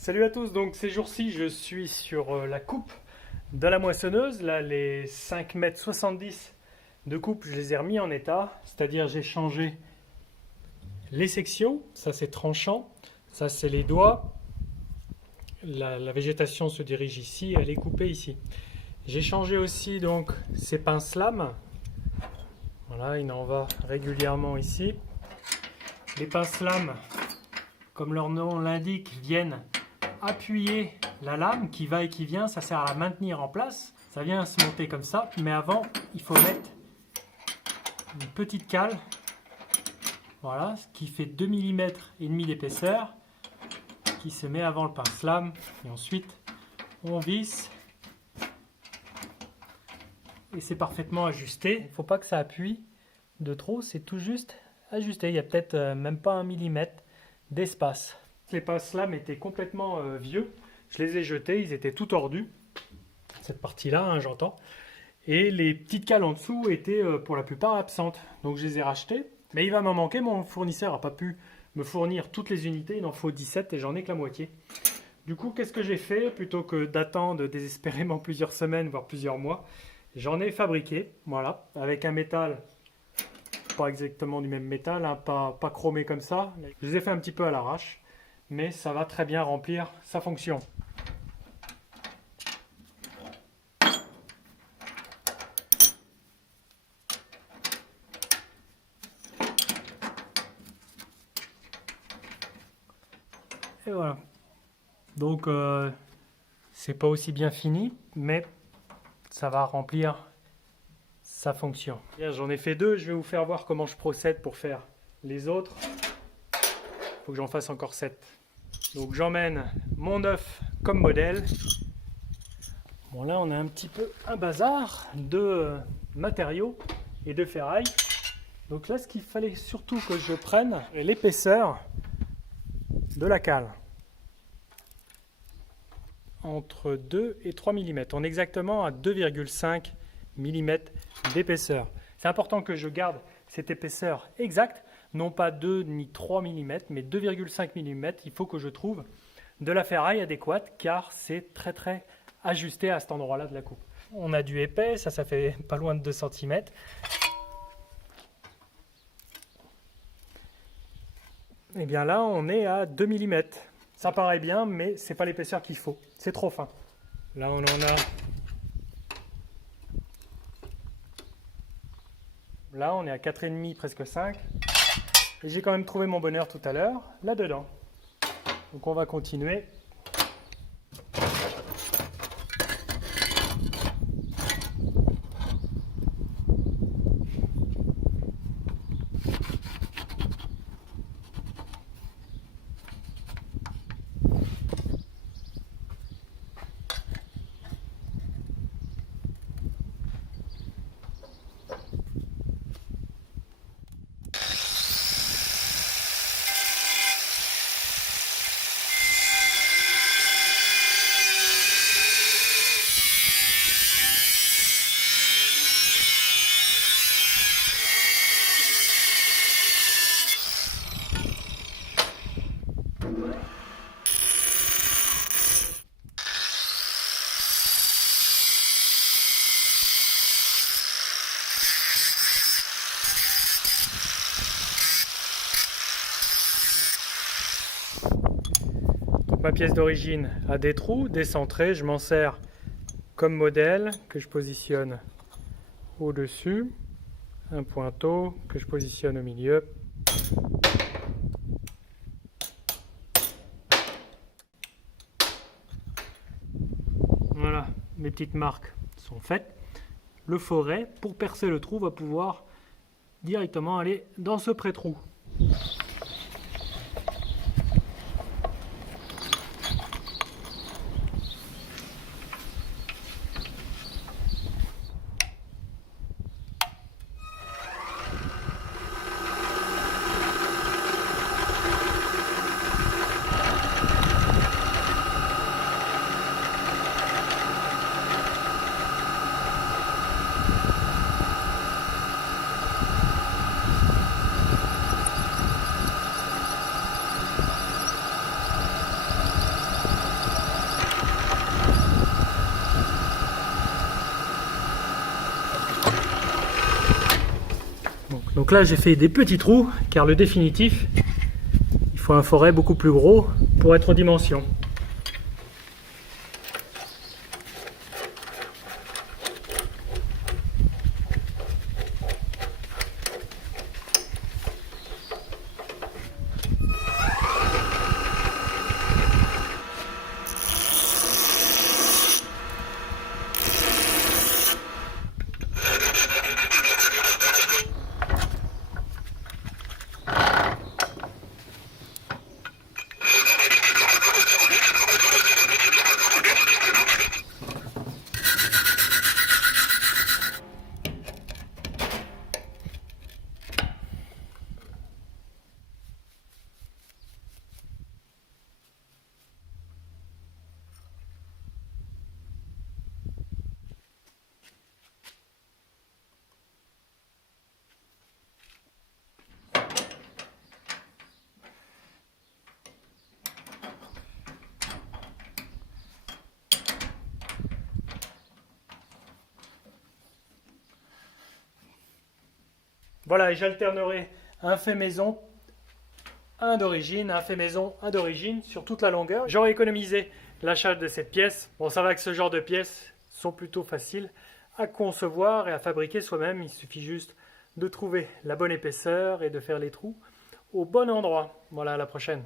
Salut à tous, donc ces jours-ci je suis sur la coupe de la moissonneuse. Là les 5,70 m de coupe je les ai remis en état, c'est-à-dire j'ai changé les sections, ça c'est tranchant, ça c'est les doigts, la végétation se dirige ici, elle est coupée ici. J'ai changé aussi donc ces pinces-lames, voilà il en va régulièrement ici. Les pinces-lames, comme leur nom l'indique, viennent appuyer la lame qui va et qui vient, ça sert à la maintenir en place. Ça vient se monter comme ça, mais avant il faut mettre une petite cale, voilà, qui fait 2 mm et demi d'épaisseur, qui se met avant le pince-lame, et ensuite on visse et c'est parfaitement ajusté. Il ne faut pas que ça appuie de trop, c'est tout juste ajusté. Il n'y a peut-être même pas 1 mm d'espace. Les pinces-lames étaient complètement vieux, je les ai jetés, ils étaient tout tordus, cette partie-là, hein, j'entends, et les petites cales en dessous étaient pour la plupart absentes, donc je les ai rachetées, mais il va m'en manquer, mon fournisseur n'a pas pu me fournir toutes les unités, il en faut 17 et j'en ai que la moitié. Du coup, qu'est-ce que j'ai fait? Plutôt que d'attendre désespérément plusieurs semaines, voire plusieurs mois, j'en ai fabriqué, voilà, avec un métal, pas exactement du même métal, hein, pas chromé comme ça, je les ai fait un petit peu à l'arrache, mais ça va très bien remplir sa fonction. Et voilà. Donc c'est pas aussi bien fini, mais ça va remplir sa fonction. J'en ai fait deux, je vais vous faire voir comment je procède pour faire les autres. Il faut que j'en fasse encore 7. Donc j'emmène mon œuf comme modèle. Bon là on a un petit peu un bazar de matériaux et de ferraille. Donc là ce qu'il fallait surtout que je prenne, c'est l'épaisseur de la cale. Entre 2 et 3 mm. On est exactement à 2,5 mm d'épaisseur. C'est important que je garde cette épaisseur exacte, non pas 2 ni 3 mm, mais 2,5 mm. Il faut que je trouve de la ferraille adéquate car c'est très ajusté à cet endroit-là de la coupe. On a du épais, ça fait pas loin de 2 cm. Et bien là, on est à 2 mm. Ça paraît bien, mais c'est pas l'épaisseur qu'il faut. C'est trop fin. Là, on en a. Là, on est à 4,5, presque 5. Et j'ai quand même trouvé mon bonheur tout à l'heure, là-dedans. Donc on va continuer. Ma pièce d'origine a des trous décentrés, je m'en sers comme modèle que je positionne au-dessus, un pointeau que je positionne au milieu. Voilà, mes petites marques sont faites. Le foret, pour percer le trou, va pouvoir directement aller dans ce pré-trou. Donc là j'ai fait des petits trous car le définitif, il faut un forêt beaucoup plus gros pour être aux dimensions. Voilà, et j'alternerai un fait maison, un d'origine, un fait maison, un d'origine sur toute la longueur. J'aurais économisé l'achat de cette pièce. Bon, ça va que ce genre de pièces sont plutôt faciles à concevoir et à fabriquer soi-même. Il suffit juste de trouver la bonne épaisseur et de faire les trous au bon endroit. Voilà, à la prochaine.